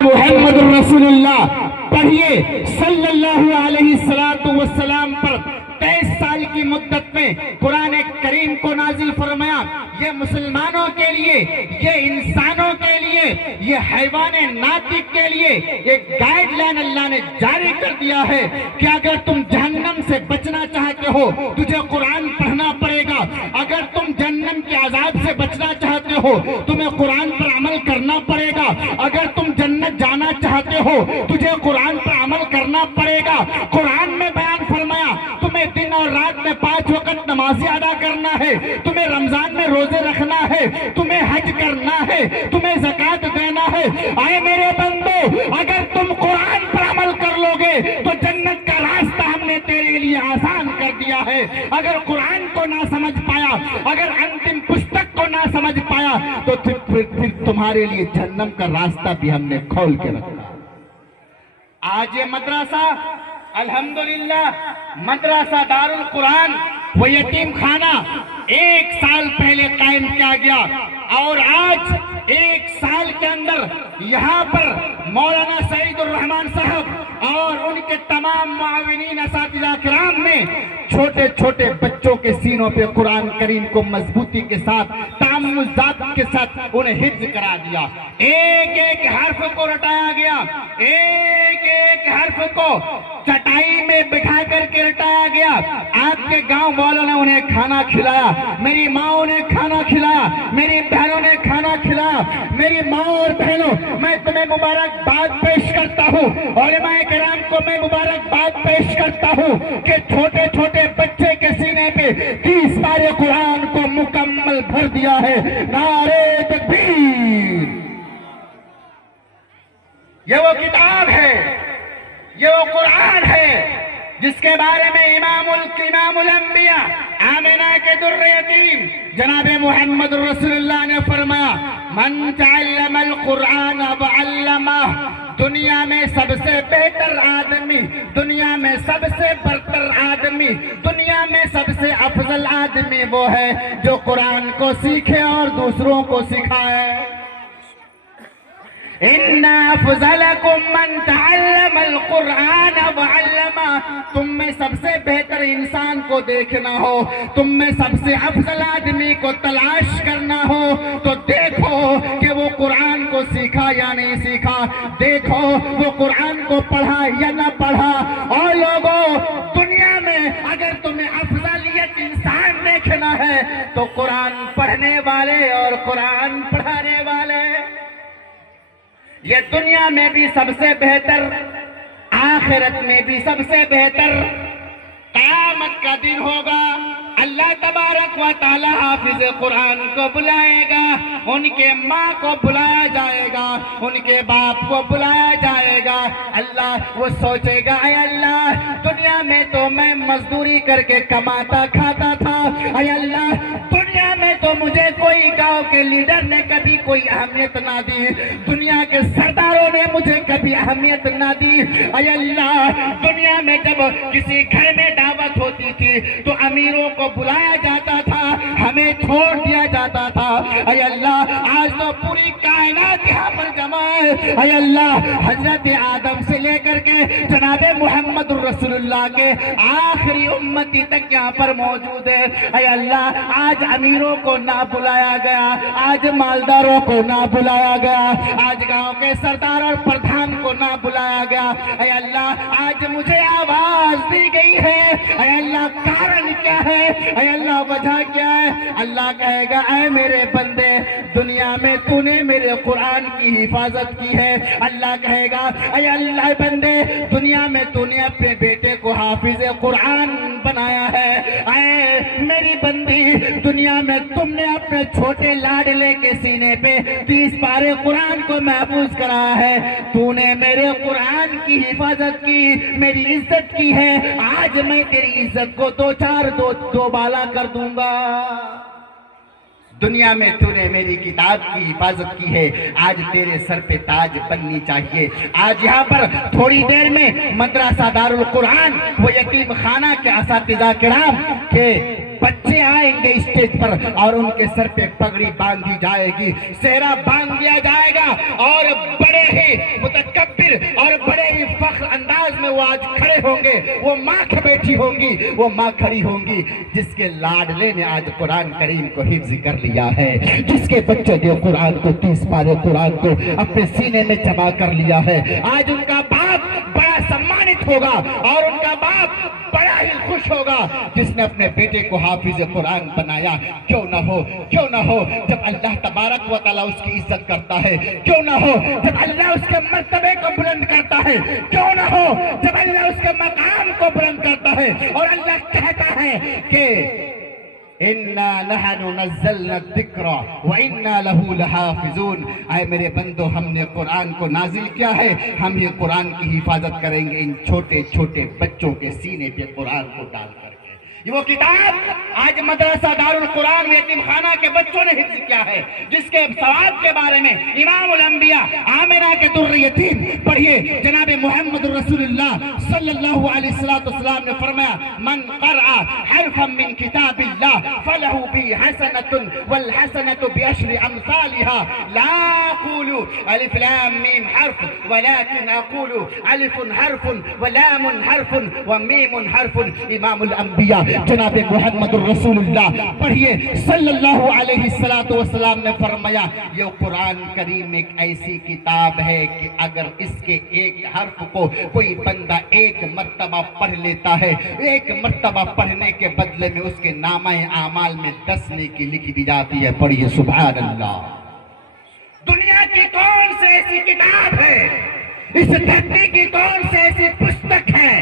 محمد رسول اللہ پڑھیے صلی اللہ علیہ وسلم پر 23 سال کی مدت میں قرآن کریم کو نازل فرمایا۔ یہ مسلمانوں کے لیے، یہ انسانوں کے لیے، یہ حیوان ناطق کے لیے ایک گائیڈ لائن اللہ نے جاری کر دیا ہے کہ اگر تم جہنم سے بچنا چاہتے ہو تجھے قرآن پڑھنا پڑے گا۔ اگر تم جہنم کے عذاب سے بچنا چاہتے ہو تمہیں قرآن پر عمل کرنا پڑے گا۔ اگر تم جنت جانا چاہتے ہو تجھے قرآن پر عمل کرنا پڑے گا۔ قرآن میں بیان فرمایا تمہیں دن اور رات میں 5 وقت نمازیں ادا کرنا ہے، تمہیں رمضان میں روزے رکھنا ہے، تمہیں حج کرنا ہے، تمہیں زکوٰۃ دینا ہے۔ اے میرے بندو، اگر تم قرآن پر عمل کر لو گے تو جنت کا راستہ ہم نے تیرے لیے آسان کر دیا ہے۔ اگر قرآن کو نہ سمجھ پایا، اگر انتم پستک کو نہ سمجھ پایا تو پھر تمہارے لیے جہنم کا راستہ بھی ہم نے کھول کے رکھا۔ آج یہ مدرسہ الحمدللہ مدرسہ دار القرآن و یتیم خانہ 1 سال پہلے قائم کیا گیا، اور آج 1 سال کے اندر یہاں پر مولانا سعید الرحمان صاحب اور ان کے تمام معاونین اساتذہ کرام نے چھوٹے چھوٹے بچوں کے سینوں پہ قرآن کریم کو مضبوطی کے ساتھ تعمل ذات کے ساتھ انہیں حفظ کرا دیا۔ ایک ایک حرف کو رٹایا گیا، ایک ایک حرف کو چٹائی میں بٹھا کر کے رٹایا گیا۔ آپ کے گاؤں والوں نے انہیں کھانا کھلایا، میری ماں نے کھانا کھلایا، میری بہنوں نے کھانا کھلایا۔ میری ماں اور بہنوں، میں تمہیں مبارکباد پیش کرتا ہوں، علماء کرام کو میں مبارکباد پیش کرتا ہوں کہ چھوٹے چھوٹے بچے کے سینے پہ 30 پارے قرآن کو مکمل بھر دیا ہے۔ نعرہ تکبیر! یہ وہ کتاب ہے، یہ وہ قرآن ہے جس کے بارے میں امام الانبیاء آمنہ کے در یتیم جناب محمد رسول اللہ نے فرمایا من تعلم القرآن وعلمہ، دنیا میں سب سے بہتر آدمی، دنیا میں سب سے برتر آدمی، دنیا میں سب سے افضل آدمی وہ ہے جو قرآن کو سیکھے اور دوسروں کو سکھائے۔ ان افضلکم من تعلم القرآن وعلمہ، تم میں سب سے بہتر انسان کو دیکھنا ہو، تم میں سب سے افضل آدمی کو تلاش کرنا ہو تو دیکھو کہ وہ قرآن کو سیکھا یا نہیں سیکھا، دیکھو وہ قرآن کو پڑھا یا نہ پڑھا۔ اور لوگوں، دنیا میں اگر تمہیں افضلیت انسان دیکھنا ہے تو قرآن پڑھنے والے اور قرآن پڑھانے والے، یہ دنیا میں بھی سب سے بہتر، آخرت میں بھی سب سے بہتر۔ قیامت کا دن ہوگا، اللہ تبارک و تعالی حافظ قرآن کو بلائے گا، ان کے ماں کو بلایا جائے گا، ان کے باپ کو بلایا جائے گا۔ اللہ وہ سوچے گا اے اللہ، دنیا میں تو میں مزدوری کر کے کماتا کھاتا تھا، اے اللہ دنیا میں تو مجھے کوئی گاؤں کے لیڈر نے کبھی کوئی اہمیت نہ دی، دنیا کے سرداروں نے مجھے کبھی اہمیت نہ دی، اے اللہ دنیا میں جب کسی گھر میں دعوت ہوتی تھی تو امیروں کو بلایا جاتا تھا، ہمیں چھوڑ دیا جاتا تھا۔ اے اللہ آج تو پوری کائنات یہاں پر جمع ہے، اے اللہ حضرت آدم سے لے کر کے جناب محمد رسول اللہ کے آخری امتی تک یہاں پر موجود ہے۔ اے اللہ آج امیروں کو نہ بلایا گیا، آج مالداروں کو نہ بلایا گیا، آج گاؤں کے سردار اور پردھان کو نہ بلایا گیا، اے اللہ آج مجھے آواز دی گئی ہے، اے اللہ کارن کیا ہے، اے اللہ وجہ کیا ہے؟ اللہ کہے گا اے میرے بندے، دنیا میں تو نے میرے قرآن کی حفاظت کی ہے۔ اللہ کہے گا اے اللہ بندے، دنیا میں تو نے اپنے بیٹے کو حافظ قرآن بنایا ہے۔ اے میری بندی، دنیا میں تم نے اپنے چھوٹے لاڈلے کے سینے پہ 30 پارے قرآن کو محفوظ کرا ہے، تو نے میرے قرآن کی حفاظت کی، میری عزت کی ہے، آج میں تیری عزت کو دو بالا کر دوں گا۔ دنیا میں تو نے میری کتاب کی حفاظت کی ہے، آج تیرے سر پہ تاج بننی چاہیے۔ آج یہاں پر تھوڑی دیر میں مدرسہ دار القرآن و یتیم خانہ کے اساتذہ کرام کے بچے آئیں گے اسٹیج پر اور ان کے سر پہ پگڑی باندھی جائے گی، سہرا باندھ دیا جائے گا، اور بڑے ہی وہ آج کھڑے ہوں گے، وہ ماں بیٹھی ہوگی، وہ ماں کھڑی ہوگی جس کے لاڈلے نے آج قرآن کریم کو حفظ کر لیا ہے، جس کے بچے نے قرآن کو 30 پارے قرآن کو اپنے سینے میں جمع کر لیا ہے۔ آج ان کا باپ بڑا سمانت ہوگا اور ان کا باپ بڑا ہی خوش ہوگا جس نے اپنے بیٹے کو حافظ قرآن بنایا۔ کیوں نہ ہو جب اللہ تبارک و تعالیٰ اس کی عزت کرتا ہے، کیوں نہ ہو جب اللہ اس کے مرتبے کو بلند کرتا ہے، کیوں نہ ہو جب اللہ اس کے مقام کو بلند کرتا ہے اور اللہ کہتا ہے کہ اِنَّا نَحْنُ نَزَّلْنَا الذِّكْرَ وَإِنَّا لَهُ لَحَافِظُونَ۔ اے میرے بندو، ہم نے قرآن کو نازل کیا ہے، ہم یہ قرآن کی حفاظت کریں گے ان چھوٹے چھوٹے بچوں کے سینے پہ قرآن کو ڈال کر کے۔ یہ وہ کتاب آج مدرسہ دارالقرآن یتیم خانہ کے بچوں نے حفظ کیا ہے، جس کے ثواب کے بارے میں امام الانبیاء آمنہ کے در یتیم پڑھیے، جناب محمد رسول اللہ صلی اللہ علیہ وسلم نے فرمایا من قرأ حرفا من کتاب اللہ فلہ بھی حسنۃ والحسنۃ بعشر امثالها لا اقول الف لام میم حرف ولكن اقول الف حرف ولام حرف ومیم حرف۔ امام الانبیاء جناب محمد الرسول اللہ پڑھیے صلی اللہ علیہ وسلم نے فرمایا یہ قرآن کریم ایک ایسی کتاب ہے کہ اگر اس کے ایک حرف کو کوئی بندہ ایک مرتبہ پڑھ لیتا ہے، ایک مرتبہ پڑھنے کے بدلے میں اس کے نامہ اعمال میں 10 نیکی لکھ دی جاتی ہے۔ پڑھیے سبحان اللہ۔ دنیا کی کون سی ایسی کتاب ہے، اس دھرتی کی کون سی ایسی پستک ہے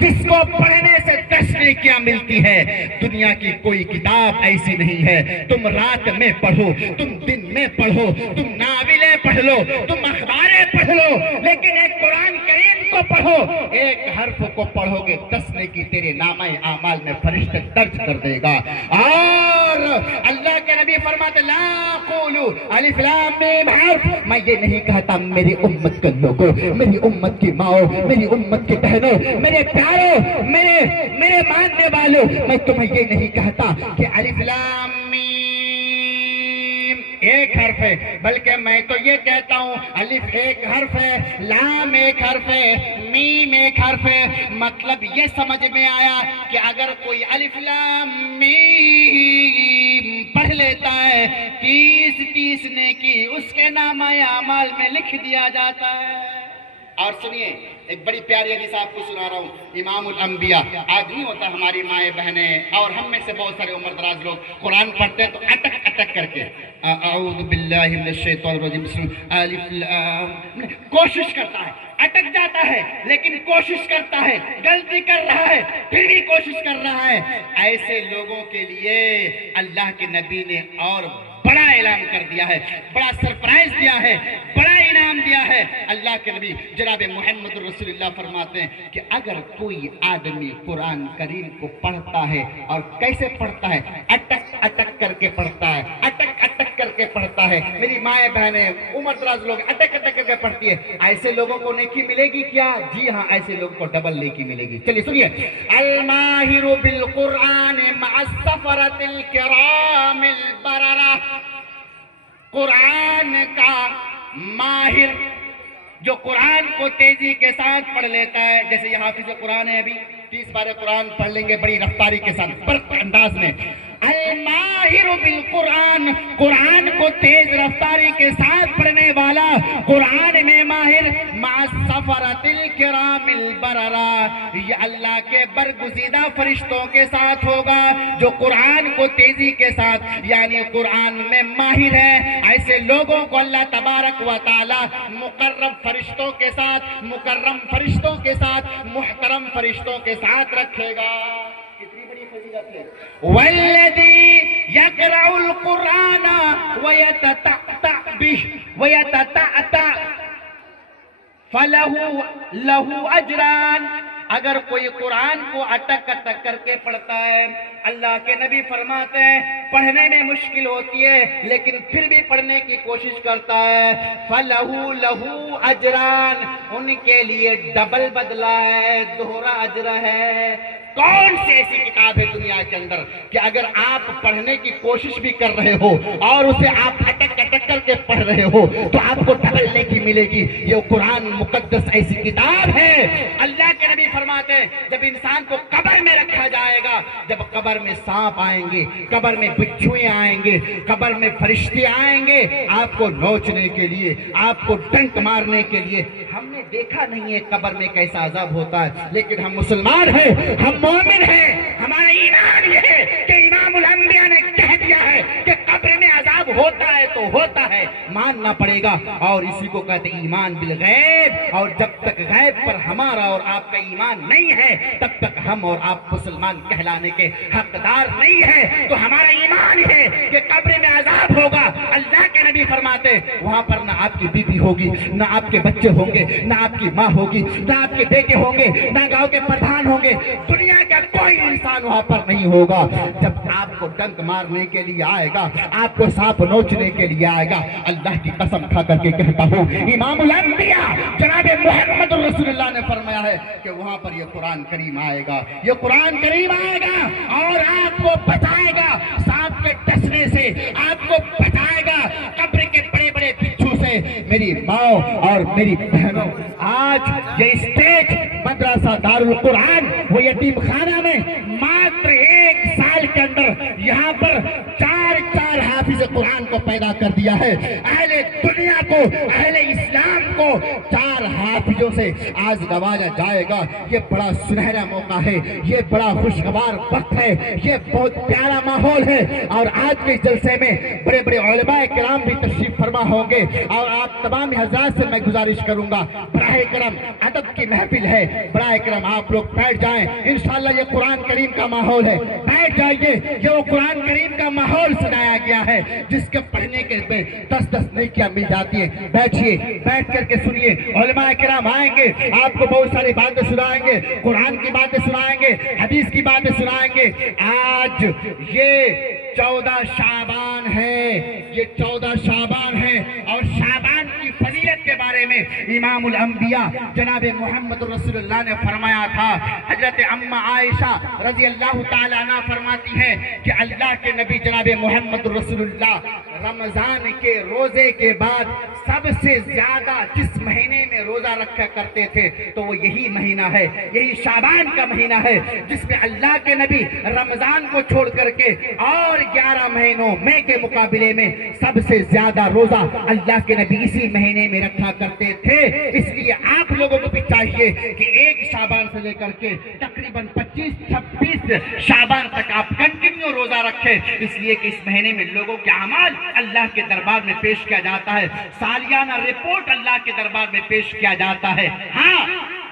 جس کو پڑھنے سے 10 نیکیاں ملتی ہے؟ دنیا کی کوئی کتاب ایسی نہیں ہے۔ تم رات میں پڑھو، تم دن میں پڑھو، تم ناولیں پڑھ لو، تم اخباریں پڑھ لو، لیکن ایک قرآن کریم کو پڑھو، ایک حرف کو پڑھو گے 10 نیکی تیرے نامہ اعمال میں فرشتے درج کر دے گا۔ اور اللہ کے نبی فرماتے لا قولوا الف لام میم حرف، میں یہ نہیں کہتا میری امت کے لوگوں، میری امت کی ماؤں، میری امت کی بہنوں، میرے پیاروں، میرے ماننے والوں، میں تمہیں یہ نہیں کہتا کہ الف لام میم ایک حرف ہے، بلکہ میں تو یہ کہتا ہوں الف ایک حرف ہے، لام ایک حرف ہے، میم ایک حرف ہے۔ مطلب یہ سمجھ میں آیا کہ اگر کوئی الف لام میم پڑھ لیتا ہے 30 نیکی اس کے نامہ اعمال میں لکھ دیا جاتا ہے۔ اور سنیے ایک بڑی پیاری حدیث آپ کو سنا رہا ہوں۔ امام الانبیاء، آج نہیں ہوتا ہماری مائیں بہنیں اور ہم میں سے بہت سارے عمر دراز لوگ قرآن پڑھتے ہیں تو اٹک کر کے اعوذ باللہ من الشیطان الرجیم الف لام، کوشش کرتا ہے، اٹک جاتا ہے لیکن کوشش کرتا ہے، غلطی کر رہا ہے پھر بھی کوشش کر رہا ہے۔ ایسے لوگوں کے لیے اللہ کے نبی نے اور بڑا اعلان کر دیا ہے، بڑا سرپرائز دیا ہے، بڑا انعام دیا ہے۔ اللہ کے نبی جناب محمد رسول اللہ فرماتے ہیں کہ اگر کوئی آدمی قرآن کریم کو پڑھتا ہے اور کیسے پڑھتا ہے، اٹک کر کے پڑھتا ہے، اٹک کر کے پڑھتا ہے۔ میری مائیں بہنیں عمر دراز لوگ اٹک کر کے پڑھتی ہے، ایسے لوگوں کو نیکی ملے گی کیا؟ جی ہاں، ایسے لوگوں کو ڈبل نیکی ملے گی۔ چلیے سنیے، الماہر بالقرآن مع السفرۃ الکرام البررہ، قرآن کا ماہر جو قرآن کو تیزی کے ساتھ پڑھ لیتا ہے، جیسے یہ حافظ قرآن ہے، ابھی 30 بار قرآن پڑھ لیں گے بڑی رفتاری کے ساتھ، برق انداز میں۔ الماہر بالقرآن، قرآن کو تیز رفتاری کے ساتھ پڑھنے والا، قرآن میں ماہر، مع السفرۃ الکرام البررہ، یہ اللہ کے برگزیدہ فرشتوں کے ساتھ ہوگا جو قرآن کو تیزی کے ساتھ یعنی قرآن میں ماہر ہے۔ ایسے لوگوں کو اللہ تبارک و تعالی مقرب فرشتوں کے ساتھ، مکرم فرشتوں کے ساتھ، محترم فرشتوں کے ساتھ رکھے گا۔ کتنی بڑی فضیلت ہے۔ والذی یقرأ القرآن ویتتعتع بہ ویتتعتع فلہ اجران، اگر کوئی قرآن کو اٹک کر کے پڑھتا ہے، اللہ کے نبی فرماتے ہیں پڑھنے میں مشکل ہوتی ہے لیکن پھر بھی پڑھنے کی کوشش کرتا ہے، فَلَهُ لَهُ اجران، ان کے لیے ڈبل بدلہ ہے، دوہرا اجر ہے۔ کون سی ایسی کتاب ہے دنیا کے اندر کہ اگر آپ پڑھنے کی کوشش بھی کر رہے ہو اور اسے آپ اٹک اٹک کر کے پڑھ رہے ہو تو آپ کو ڈبل نیکی ملے گی؟ یہ قرآن مقدس ایسی کتاب ہے۔ اللہ کے نبی فرماتے ہیں جب انسان کو قبر میں رکھا جائے گا، جب قبر میں سانپ آئیں گے، قبر میں بچھویں آئیں گے، قبر میں فرشتے آئیں گے آپ کو نوچنے کے لیے، آپ کو ڈنک مارنے کے لیے۔ ہم نے دیکھا نہیں ہے قبر میں کیسا عذاب ہوتا ہے، لیکن ہم مسلمان ہیں، ہم مومن ہیں، ہمارا ایمان یہ ہے کہ امام الانبیاء نے کہہ دیا ہے کہ قبر میں عذاب ہوتا ہے تو ہوتا ہے، ماننا پڑے گا۔ اور اسی کو کہتے ہیں ایمان بالغیب، اور جب تک غیب پر ہمارا اور آپ کا ایمان نہیں ہے تب تک ہم اور آپ مسلمان کہلانے کے حقدار نہیں ہے۔ تو ہمارا ایمان ہے کہ قبر میں عذاب ہوگا۔ اللہ کے نبی فرماتے وہاں پر نہ آپ کی بیوی ہوگی، نہ آپ کے بچے ہوں گے، نہ آپ کی ماں ہوگی، نہ آپ کے بیٹے ہوں گے، نہ گاؤں کے پردھان ہوں گے، دنیا کا کوئی انسان وہاں پر نہیں ہوگا۔ جب آپ کو ڈنک مارنے کے لیے آئے گا، آپ کو سانپ نوچنے کے لیے آئے گا، اللہ کی قسم کھا کر کے کہتا ہوں امام الانبیاء جناب محمد رسول اللہ نے فرمایا ہے کہ وہاں پر یہ قرآن کریم آئے گا، یہ قرآن کریم آئے گا اور آپ کو بچائے گا سانپ کے ڈسنے سے، آپ کو بچائے گا قبر کے بڑے بڑے بچھو سے۔ میری ماں اور میری بہنوں، آج یہ اسٹیج مدرسہ دارالقرآن وہ یتیم خانہ میں ماتر 1 سال کے اندر یہاں پر 4 حافظ قرآن کو پیدا کر دیا ہے۔ اہل دنیا کو، اہل اسلام کو 4 حافظوں سے آج نوازا جائے گا۔ یہ بڑا سنہرا موقع ہے، یہ بڑا خوشگوار وقت ہے، یہ بہت پیارا ماحول ہے۔ اور آج کے جلسے میں بڑے بڑے علماء کرام بھی تشریف فرما ہوں گے، اور آپ تمام حضرات سے میں گزارش کروں گا براہ کرم ادب کی محفل ہے، براہ کرم آپ لوگ بیٹھ جائیں۔ انشاءاللہ یہ قرآن کریم کا ماحول ہے، بیٹھ جائیے۔ یہ وہ قرآن کریم کا ماحول سنایا گیا ہے جس کے پڑھنے کے 10 نیکیاں مل جاتی ہیں۔ بیٹھیے، بیٹھ کر کے سنیے، علماء کرام آئیں گے، آپ کو بہت ساری باتیں سنائیں گے، قرآن کی باتیں سنائیں گے، حدیث کی باتیں سنائیں گے۔ آج یہ 14 شعبان ہے، یہ 14 شعبان ہے، اور شعبان کی فضیلت کے بارے میں امام الانبیاء جناب محمد رسول اللہ نے فرمایا تھا۔ حضرت اما عائشہ رضی اللہ تعالیٰ عنہ فرماتی ہیں کہ اللہ کے نبی جناب محمد رسول اللہ رمضان کے روزے کے بعد سب سے زیادہ جس مہینے میں روزہ رکھا کرتے تھے تو وہ یہی مہینہ ہے، یہی شعبان کا مہینہ ہے، جس میں اللہ کے نبی رمضان کو چھوڑ کر کے اور 11 مہینوں میں کے مقابلے میں سب سے زیادہ روزہ اللہ کے نبی اسی مہینے میں رکھا کرتے تھے۔ اس لیے آپ لوگوں کو بھی چاہیے کہ 1 شعبان سے لے کر کے تقریباً 25-26 شعبان تک آپ کنٹینیو روزہ رکھیں، اس لیے کہ اس مہینے میں لوگوں کے اعمال اللہ کے دربار میں پیش کیا جاتا ہے، سالیانہ رپورٹ اللہ کے دربار میں پیش کیا جاتا ہے۔ ہاں،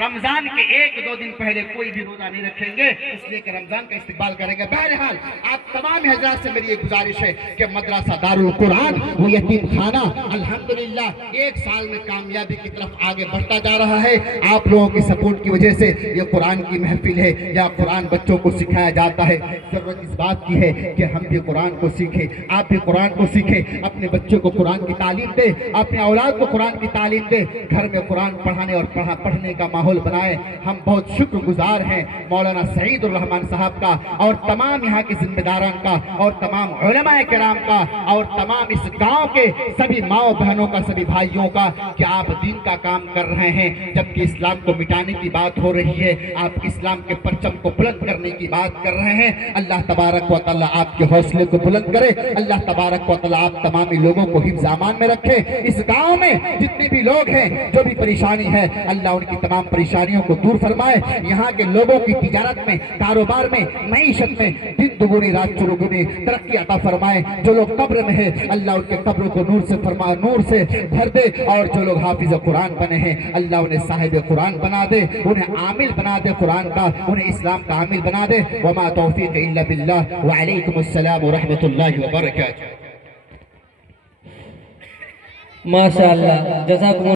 رمضان کے 1-2 دن پہلے کوئی بھی روزہ نہیں رکھیں گے، اس لیے کہ رمضان کا استقبال کریں گے۔ بہرحال آپ تمام حضرات سے میری یہ گزارش ہے کہ مدرسہ دارالقرآن وہ یتیم خانہ الحمدللہ 1 سال میں کامیابی کی طرف آگے بڑھتا جا رہا ہے۔ آپ لوگوں کی سپورٹ کی وجہ سے یہ قرآن کی محفل ہے، یا قرآن بچوں کو سکھایا جاتا ہے۔ ضرورت اس بات کی ہے کہ ہم بھی قرآن کو سیکھیں، آپ بھی قرآن کو سیکھیں، اپنے بچوں کو قرآن کی تعلیم دیں، اپنے اولاد کو قرآن کی تعلیم دیں، گھر میں قرآن پڑھانے اور پڑھنے کا ماحول بنائے۔ ہم بہت شکر گزار ہیں مولانا سعید الرحمن صاحب کا، اور تمام یہاں کے ذمہ داران کا، اور تمام علماء کرام کا، اور تمام اس گاؤں کے سبھی ماؤں بہنوں کا، سبھی بھائیوں کا، کہ آپ دین کا کام کر رہے ہیں، جبکہ اسلام کو مٹانے کی بات ہو رہی ہے، آپ اسلام کے پرچم کو بلند کرنے کی بات کر رہے ہیں۔ اللہ تبارک و تعالیٰ آپ کے حوصلے کو بلند کرے، اللہ تبارک و تعالیٰ آپ تمامی لوگوں کو حفظ امان میں رکھے۔ اس گاؤں میں جتنے بھی لوگ ہیں جو بھی پریشانی ہے اللہ ان کی تمام پریشانیوں کو دور فرمائے۔ یہاں کے لوگوں کی تجارت میں، کاروبار میں، معیشت میں دن دگنی رات چوگنی ترقی عطا فرمائے۔ جو لوگ قبر میں ہیں اللہ ان کے قبروں کو نور سے فرما، نور سے بھر دے، اور جو لوگ حافظ قرآن بنے ہیں اللہ انہیں صاحب قرآن بنا دے، انہیں عامل بنا دے قرآن کا، انہیں اسلام کا عامل بنا دے۔ وما توفیق الا باللہ، وعلیکم السلام ورحمۃ اللہ وبرکاتہ۔ ماشاءاللہ، جزاکم